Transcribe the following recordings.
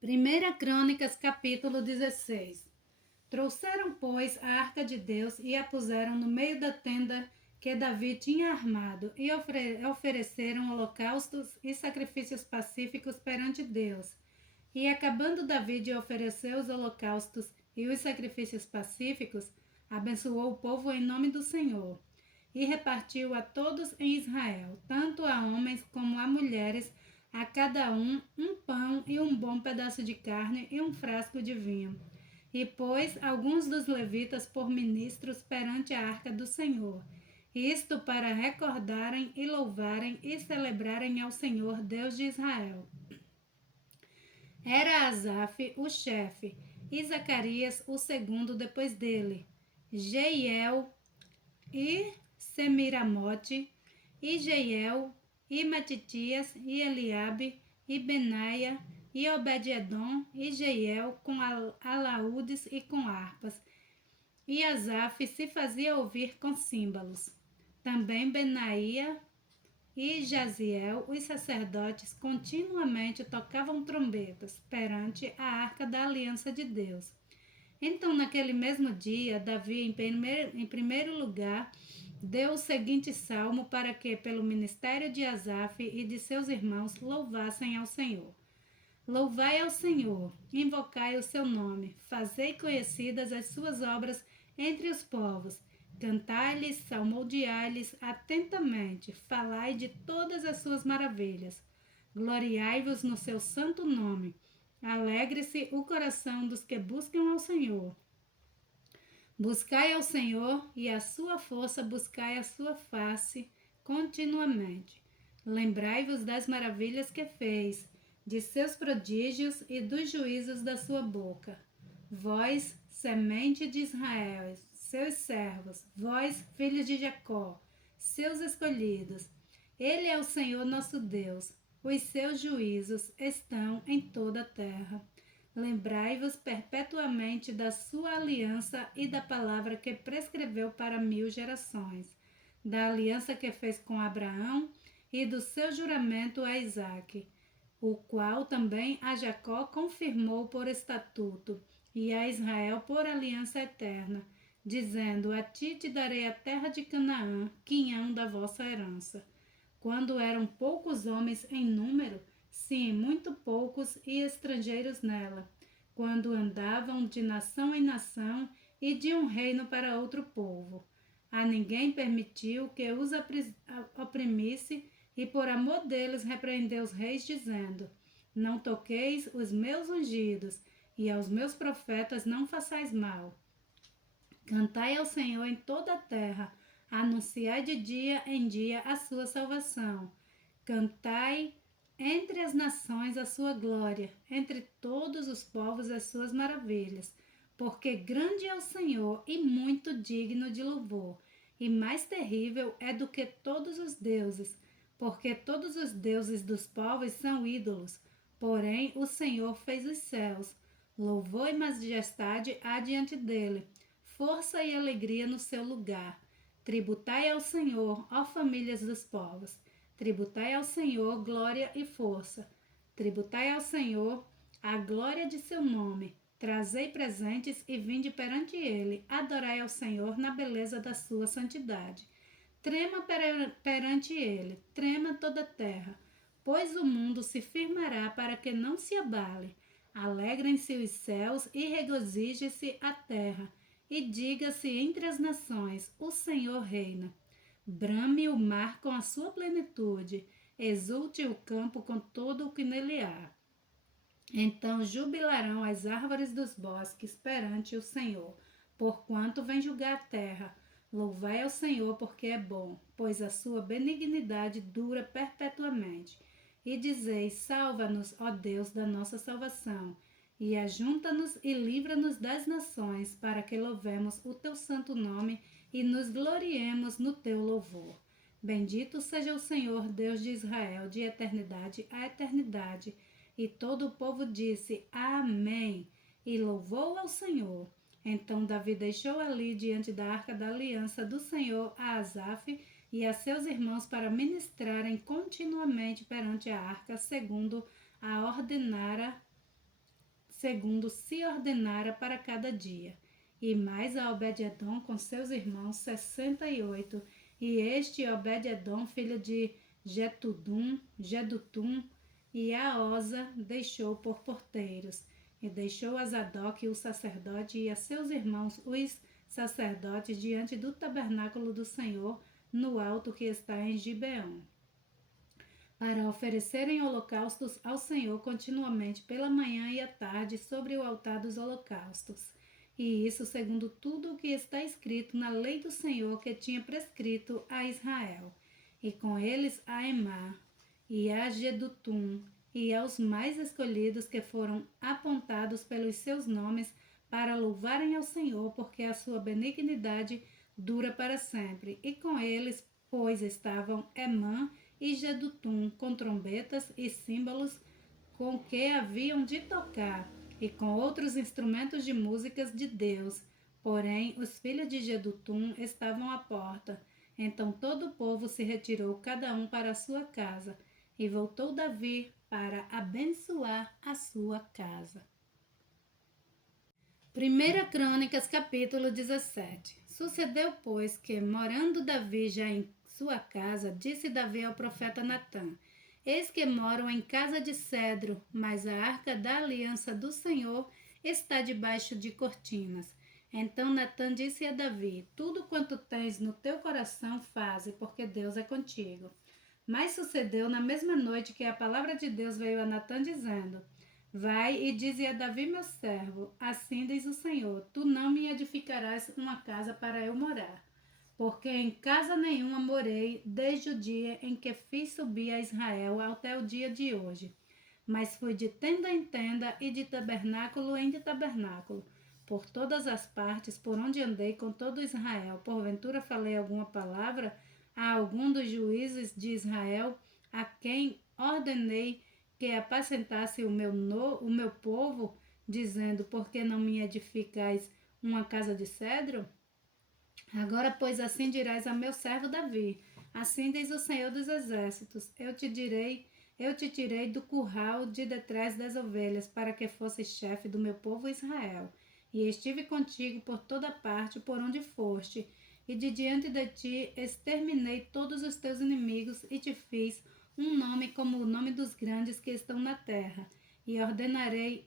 Primeira Crônicas, capítulo 16. Trouxeram, pois, a arca de Deus e a puseram no meio da tenda que Davi tinha armado e ofereceram holocaustos e sacrifícios pacíficos perante Deus. E acabando Davi de oferecer os holocaustos e os sacrifícios pacíficos, abençoou o povo em nome do Senhor e repartiu a todos em Israel, tanto a homens como a mulheres, a cada um pão e um bom pedaço de carne e um frasco de vinho. E pôs alguns dos levitas por ministros perante a arca do Senhor, isto para recordarem e louvarem e celebrarem ao Senhor Deus de Israel. Era Asaf o chefe, e Zacarias o segundo depois dele, Jeiel e Semiramote, e Jeiel, e Matitias, e Eliabe, e Benaia, e Obed-edom, e Jeiel, com alaúdes e com harpas. E Asaf se fazia ouvir com símbolos. Também Benaia e Jaziel, os sacerdotes, continuamente tocavam trombetas perante a arca da aliança de Deus. Então, naquele mesmo dia, Davi, em primeiro lugar, deu o seguinte salmo para que, pelo ministério de Asaf e de seus irmãos, louvassem ao Senhor. Louvai ao Senhor, invocai o seu nome, fazei conhecidas as suas obras entre os povos, cantai-lhes, salmodiai-lhes atentamente, falai de todas as suas maravilhas. Gloriai-vos no seu santo nome. Alegre-se o coração dos que buscam ao Senhor. Buscai ao Senhor e a sua força, buscai a sua face continuamente. Lembrai-vos das maravilhas que fez, de seus prodígios e dos juízos da sua boca. Vós, semente de Israel, seus servos, vós, filhos de Jacó, seus escolhidos. Ele é o Senhor nosso Deus. Os seus juízos estão em toda a terra. Lembrai-vos perpetuamente da sua aliança e da palavra que prescreveu para 1000 gerações, da aliança que fez com Abraão e do seu juramento a Isaque, o qual também a Jacó confirmou por estatuto e a Israel por aliança eterna, dizendo: a ti te darei a terra de Canaã, quinhão da vossa herança. Quando eram poucos homens em número, sim, muito poucos e estrangeiros nela, quando andavam de nação em nação e de um reino para outro povo. A ninguém permitiu que os oprimisse e por amor deles repreendeu os reis, dizendo: não toqueis os meus ungidos e aos meus profetas não façais mal. Cantai ao Senhor em toda a terra, anunciai de dia em dia a sua salvação. Cantai entre as nações a sua glória, entre todos os povos as suas maravilhas. Porque grande é o Senhor e muito digno de louvor, e mais terrível é do que todos os deuses, porque todos os deuses dos povos são ídolos, porém o Senhor fez os céus. Louvor e majestade há diante dele, força e alegria no seu lugar. Tributai ao Senhor, ó famílias dos povos. Tributai ao Senhor glória e força. Tributai ao Senhor a glória de seu nome. Trazei presentes e vinde perante ele. Adorai ao Senhor na beleza da sua santidade. Trema perante ele, trema toda a terra, pois o mundo se firmará para que não se abale. Alegrem-se os céus e regozije-se a terra, e diga-se entre as nações: o Senhor reina. Brame o mar com a sua plenitude, exulte o campo com todo o que nele há. Então jubilarão as árvores dos bosques perante o Senhor, porquanto vem julgar a terra. Louvai ao Senhor, porque é bom, pois a sua benignidade dura perpetuamente. E dizeis: salva-nos, ó Deus da nossa salvação, e ajunta-nos e livra-nos das nações, para que louvemos o teu santo nome e nos gloriemos no teu louvor. Bendito seja o Senhor, Deus de Israel, de eternidade a eternidade. E todo o povo disse: amém, e louvou ao Senhor. Então Davi deixou ali diante da arca da aliança do Senhor a Asaf e a seus irmãos para ministrarem continuamente perante a arca, segundo a ordenara segundo se ordenara para cada dia. E mais a Obed-edom com seus irmãos 68. E este Obed-edom, filho de Jedutum, e a Osa deixou por porteiros. E deixou a Zadok, o sacerdote, e a seus irmãos, os sacerdotes, diante do tabernáculo do Senhor, no alto que está em Gibeão, para oferecerem holocaustos ao Senhor continuamente pela manhã e à tarde sobre o altar dos holocaustos. E isso segundo tudo o que está escrito na lei do Senhor que tinha prescrito a Israel. E com eles a Emá, e a Jedutum, e aos mais escolhidos que foram apontados pelos seus nomes para louvarem ao Senhor, porque a sua benignidade dura para sempre. E com eles, pois, estavam Emã e Jedutum, com trombetas e símbolos com que haviam de tocar, e com outros instrumentos de músicas de Deus. Porém, os filhos de Jedutum estavam à porta. Então todo o povo se retirou, cada um para a sua casa, e voltou Davi para abençoar a sua casa. 1 Crônicas, capítulo 17. Sucedeu, pois, que, morando Davi já em sua casa, disse Davi ao profeta Natã: Eis que moram em casa de cedro, mas a arca da aliança do Senhor está debaixo de cortinas. Então Natã disse a Davi: Tudo quanto tens no teu coração faze, porque Deus é contigo. Mas sucedeu na mesma noite que a palavra de Deus veio a Natã dizendo: Vai e dize a Davi meu servo, assim diz o Senhor, tu não me edificarás uma casa para eu morar, porque em casa nenhuma morei desde o dia em que fiz subir a Israel até o dia de hoje. Mas fui de tenda em tenda e de tabernáculo em tabernáculo, por todas as partes por onde andei com todo Israel. Porventura falei alguma palavra a algum dos juízes de Israel, a quem ordenei que apacentasse o meu povo, dizendo, por que não me edificais uma casa de cedro? Agora, pois, assim dirás a meu servo Davi, assim diz o Senhor dos Exércitos, eu te tirei do curral de detrás das ovelhas, para que fosses chefe do meu povo Israel. E estive contigo por toda parte, por onde foste, e de diante de ti exterminei todos os teus inimigos, e te fiz um nome como o nome dos grandes que estão na terra, e ordenarei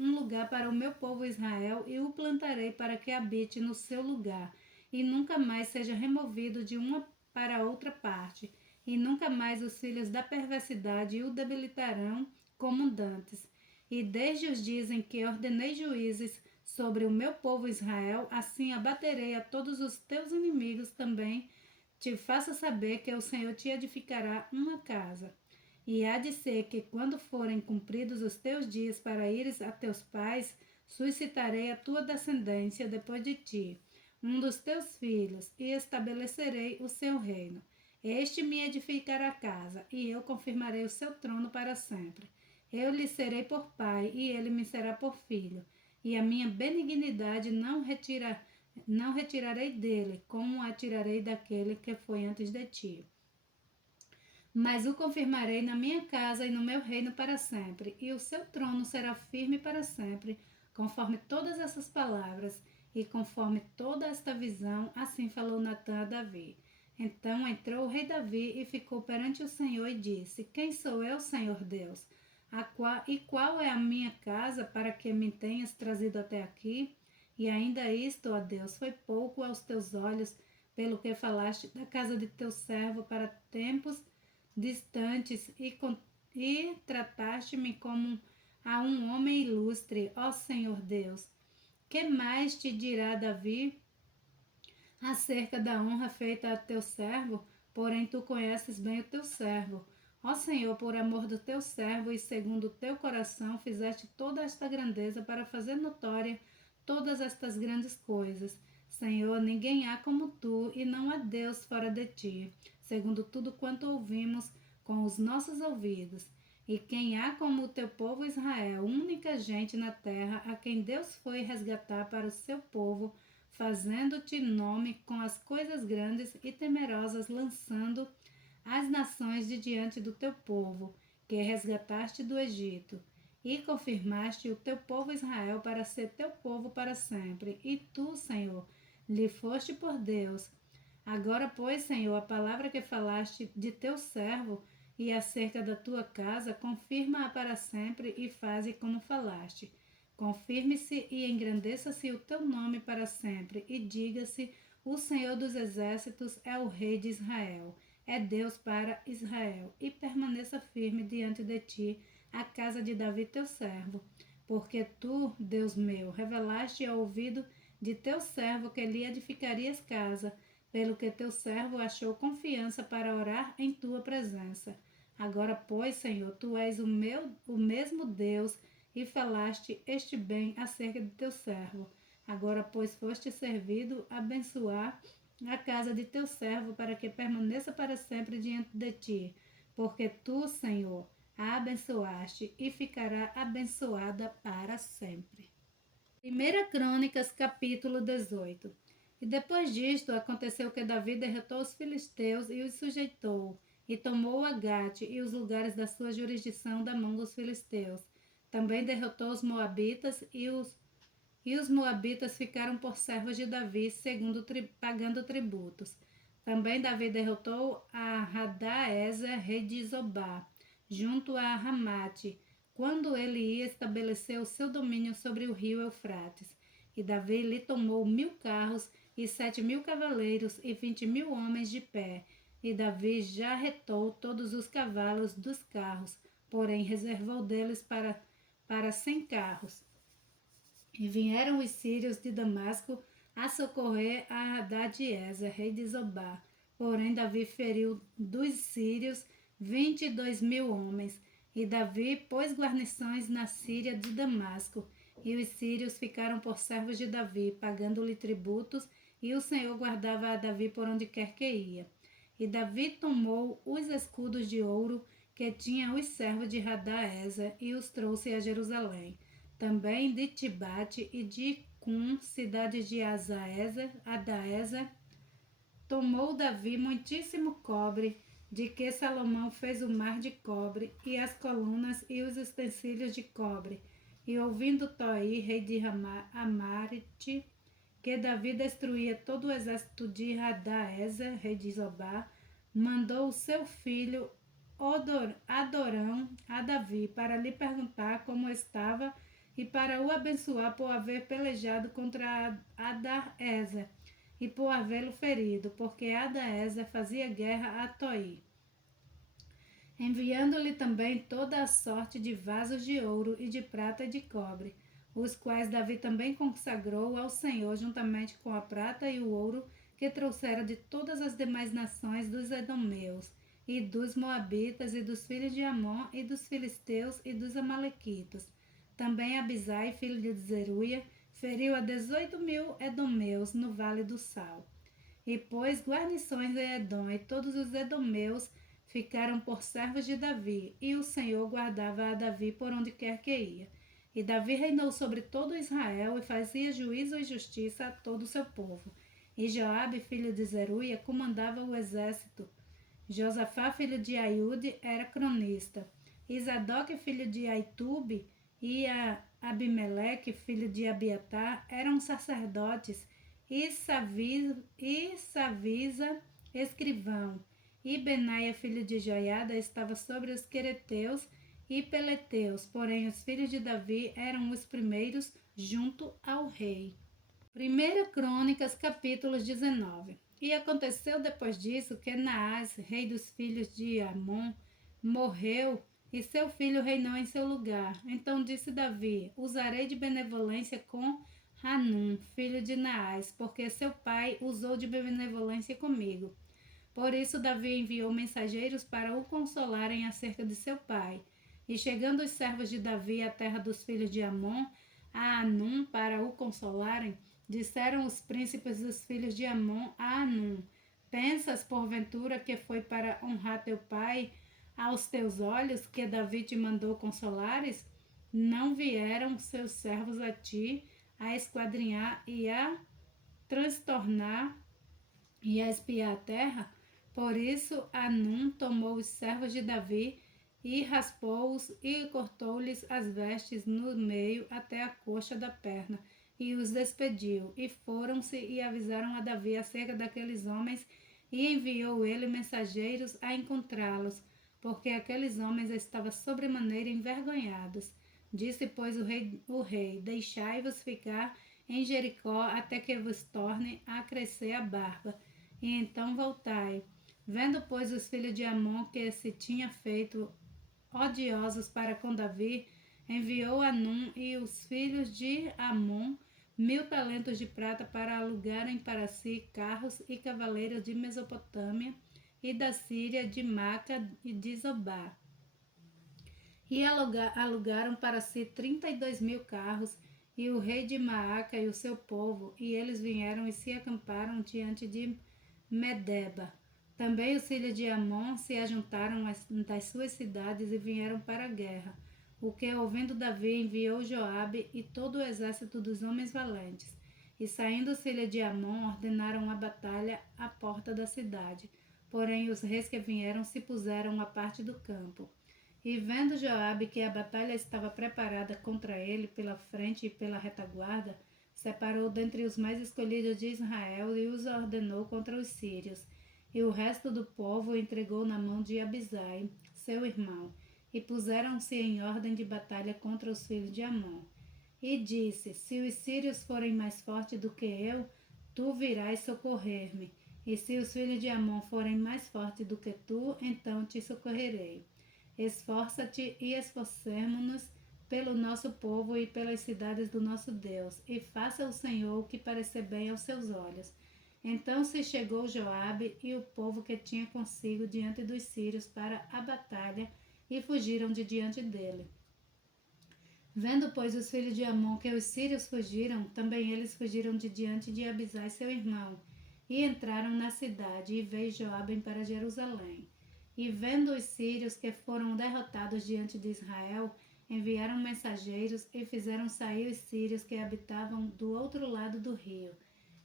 um lugar para o meu povo Israel, e o plantarei para que habite no seu lugar, e nunca mais seja removido de uma para outra parte, e nunca mais os filhos da perversidade o debilitarão como dantes. E desde os dias em que ordenei juízes sobre o meu povo Israel, assim abaterei a todos os teus inimigos também, te faça saber que o Senhor te edificará uma casa. E há de ser que, quando forem cumpridos os teus dias para ires a teus pais, suscitarei a tua descendência depois de ti, um dos teus filhos, e estabelecerei o seu reino. Este me edificará a casa, e eu confirmarei o seu trono para sempre. Eu lhe serei por pai, e ele me será por filho. E a minha benignidade não retirarei dele, como a tirarei daquele que foi antes de ti. Mas o confirmarei na minha casa e no meu reino para sempre, e o seu trono será firme para sempre, conforme todas essas palavras, e conforme toda esta visão, assim falou Natã a Davi. Então entrou o rei Davi e ficou perante o Senhor e disse: Quem sou eu, Senhor Deus? E qual é a minha casa para que me tenhas trazido até aqui? E ainda isto, ó Deus, foi pouco aos teus olhos, pelo que falaste da casa de teu servo para tempos distantes, e trataste-me como a um homem ilustre, ó Senhor Deus. Que mais te dirá Davi acerca da honra feita a teu servo? Porém tu conheces bem o teu servo. Ó Senhor, por amor do teu servo e segundo o teu coração, fizeste toda esta grandeza para fazer notória todas estas grandes coisas. Senhor, ninguém há como tu, e não há Deus fora de ti, segundo tudo quanto ouvimos com os nossos ouvidos. E quem há como o teu povo Israel, única gente na terra, a quem Deus foi resgatar para o seu povo, fazendo-te nome com as coisas grandes e temerosas, lançando as nações de diante do teu povo, que resgataste do Egito. e confirmaste o teu povo Israel para ser teu povo para sempre. E tu, Senhor, lhe foste por Deus. Agora, pois, Senhor, a palavra que falaste de teu servo e acerca da tua casa, confirma-a para sempre e faze como falaste. Confirme-se e engrandeça-se o teu nome para sempre, e diga-se: o Senhor dos Exércitos é o Rei de Israel, é Deus para Israel, e permaneça firme diante de ti a casa de Davi teu servo. Porque tu, Deus meu, revelaste ao ouvido de teu servo que lhe edificarias casa, pelo que teu servo achou confiança para orar em tua presença. Agora, pois, Senhor, tu és o mesmo Deus e falaste este bem acerca de teu servo. Agora, pois, foste servido abençoar a casa de teu servo para que permaneça para sempre diante de ti, porque tu, Senhor, a abençoaste e ficará abençoada para sempre. 1 Crônicas, capítulo 18. E depois disto, aconteceu que Davi derrotou os filisteus e os sujeitou, e tomou Agate e os lugares da sua jurisdição da mão dos filisteus. Também derrotou os moabitas e os moabitas ficaram por servos de Davi, pagando tributos. Também Davi derrotou a Hadaezer, rei de Zobá, junto a Ramate, quando ele ia estabelecer o seu domínio sobre o rio Eufrates. E Davi lhe tomou 1000 carros e 7000 cavaleiros e 20.000 homens de pé. E Davi já retou todos os cavalos dos carros, porém reservou deles para 100 carros. E vieram os sírios de Damasco a socorrer a Hadadezer, rei de Zobá. Porém, Davi feriu dos sírios 22.000 homens. E Davi pôs guarnições na Síria de Damasco. E os sírios ficaram por servos de Davi, pagando-lhe tributos, e o Senhor guardava a Davi por onde quer que ia. E Davi tomou os escudos de ouro que tinham os servos de Hadaezer e os trouxe a Jerusalém. Também de Tibate e de Cum, cidades de Adaezer, tomou Davi muitíssimo cobre, de que Salomão fez o mar de cobre, e as colunas e os utensílios de cobre. E ouvindo Toi, rei de Amarite, que Davi destruía todo o exército de Hadaezer, rei de Zobá, mandou o seu filho Adorão a Davi para lhe perguntar como estava e para o abençoar por haver pelejado contra Adaezer e por havê-lo ferido, porque Adaezer fazia guerra a Toi, enviando-lhe também toda a sorte de vasos de ouro e de prata e de cobre, os quais Davi também consagrou ao Senhor juntamente com a prata e o ouro que trouxera de todas as demais nações dos edomeus, e dos moabitas, e dos filhos de Amon, e dos filisteus, e dos amalequitas. Também Abisai, filho de Zeruia, feriu a 18.000 edomeus no Vale do Sal. E pôs guarnições em Edom, e todos os edomeus ficaram por servos de Davi, e o Senhor guardava a Davi por onde quer que ia. E Davi reinou sobre todo Israel, e fazia juízo e justiça a todo o seu povo. E Joabe, filho de Zeruia, comandava o exército. Josafá, filho de Aiude, era cronista. E Zadok, filho de Aitube, e Abimeleque, filho de Abiatar, eram sacerdotes, e Savisa, escrivão, e Benaia, filho de Joiada, estava sobre os quereteus e peleteus, porém os filhos de Davi eram os primeiros junto ao rei. 1 Crônicas, capítulo 19. E aconteceu depois disso que Naás, rei dos filhos de Amon, morreu, e seu filho reinou em seu lugar. Então disse Davi: usarei de benevolência com Hanum, filho de Naás, porque seu pai usou de benevolência comigo. Por isso Davi enviou mensageiros para o consolarem acerca de seu pai. E chegando os servos de Davi à terra dos filhos de Amon, a Hanum, para o consolarem, disseram os príncipes dos filhos de Amon a Hanum: pensas, porventura, que foi para honrar teu pai aos teus olhos que Davi te mandou consolares? Não vieram seus servos a ti a esquadrinhar e a transtornar e a espiar a terra? Por isso Hanum tomou os servos de Davi e raspou-os e cortou-lhes as vestes no meio até a coxa da perna, e os despediu. E foram-se e avisaram a Davi acerca daqueles homens, e enviou ele mensageiros a encontrá-los, porque aqueles homens estavam sobremaneira envergonhados. Disse, pois, o rei: deixai-vos ficar em Jericó até que vos torne a crescer a barba, e então voltai. Vendo, pois, os filhos de Amon que se tinha feito odiosos para com Davi, enviou Anum e os filhos de Amon 1000 talentos de prata para alugarem para si carros e cavaleiros de Mesopotâmia e da Síria, de Maca e de Zobá. E alugaram para si 32.000 carros, e o rei de Maaca e o seu povo, e eles vieram e se acamparam diante de Medeba. Também os filhos de Amon se ajuntaram das suas cidades e vieram para a guerra. O que, ouvindo Davi, enviou Joabe e todo o exército dos homens valentes. E saindo os filhos de Amon, ordenaram a batalha à porta da cidade. Porém os reis que vieram se puseram à parte do campo. E vendo Joabe que a batalha estava preparada contra ele pela frente e pela retaguarda, separou dentre os mais escolhidos de Israel e os ordenou contra os sírios. E o resto do povo o entregou na mão de Abisai, seu irmão, e puseram-se em ordem de batalha contra os filhos de Amon. E disse: se os sírios forem mais fortes do que eu, tu virás socorrer-me. E se os filhos de Amon forem mais fortes do que tu, então te socorrerei. Esforça-te e esforcemo-nos pelo nosso povo e pelas cidades do nosso Deus, e faça o Senhor o que parecer bem aos seus olhos. Então se chegou Joabe e o povo que tinha consigo diante dos sírios para a batalha, e fugiram de diante dele. Vendo, pois, os filhos de Amon que os sírios fugiram, também eles fugiram de diante de Abisai seu irmão, e entraram na cidade, e veio Joabe para Jerusalém. E vendo os sírios que foram derrotados diante de Israel, enviaram mensageiros e fizeram sair os sírios que habitavam do outro lado do rio.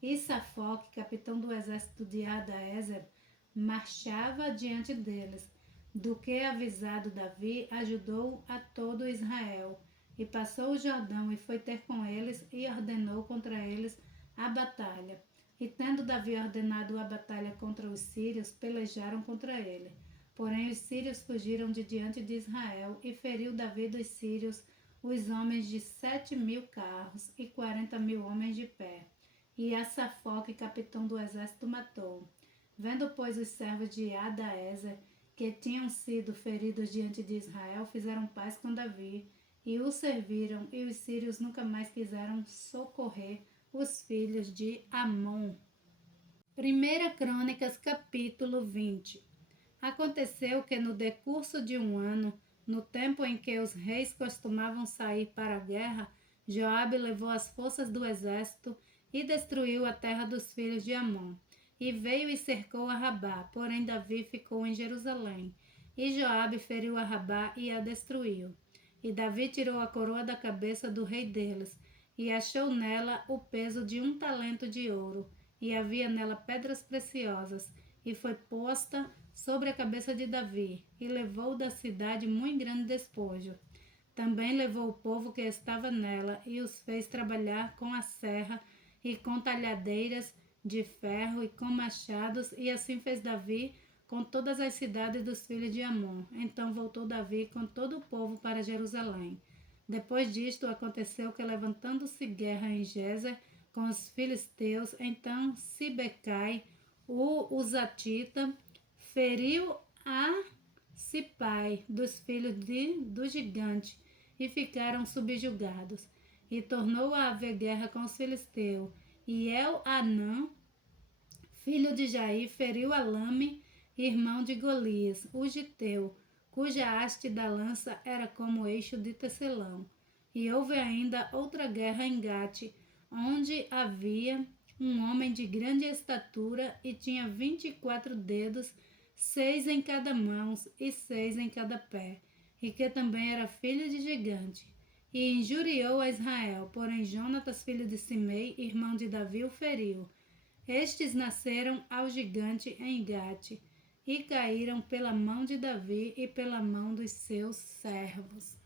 E Safoque, capitão do exército de Adaezer, marchava diante deles. Do que avisado Davi, ajudou a todo Israel. E passou o Jordão e foi ter com eles e ordenou contra eles a batalha. E tendo Davi ordenado a batalha contra os sírios, pelejaram contra ele. Porém os sírios fugiram de diante de Israel, e feriu Davi dos sírios os homens de 7.000 carros e 40.000 homens de pé. E Asafoque, capitão do exército, matou. Vendo, pois, os servos de Adaezer, que tinham sido feridos diante de Israel, fizeram paz com Davi, e o serviram, e os sírios nunca mais quiseram socorrer os filhos de Amon. 1 Crônicas, capítulo 20. Aconteceu que no decurso de um ano, no tempo em que os reis costumavam sair para a guerra, Joabe levou as forças do exército e destruiu a terra dos filhos de Amon. E veio e cercou a Rabá, porém Davi ficou em Jerusalém. E Joabe feriu a Rabá e a destruiu. E Davi tirou a coroa da cabeça do rei deles, e achou nela o peso de 1 talento de ouro, e havia nela pedras preciosas, e foi posta sobre a cabeça de Davi, e levou da cidade muito grande despojo. Também levou o povo que estava nela, e os fez trabalhar com a serra, e com talhadeiras de ferro, e com machados, e assim fez Davi com todas as cidades dos filhos de Amon. Então voltou Davi com todo o povo para Jerusalém. Depois disto, aconteceu que, levantando-se guerra em Gézer com os filisteus, então Sibecai, o Uzatita, feriu a Sipai dos filhos do gigante, e ficaram subjugados. E tornou a haver guerra com os filisteus. E El-Anã, filho de Jair, feriu Alame, irmão de Golias, o giteu, cuja haste da lança era como o eixo de tecelão. E houve ainda outra guerra em Gate, onde havia um homem de grande estatura e tinha 24 dedos, 6 em cada mão e 6 em cada pé, e que também era filho de gigante. E injuriou a Israel, porém Jonatas, filho de Simei, irmão de Davi, o feriu. Estes nasceram ao gigante em Gate. e caíram pela mão de Davi e pela mão dos seus servos.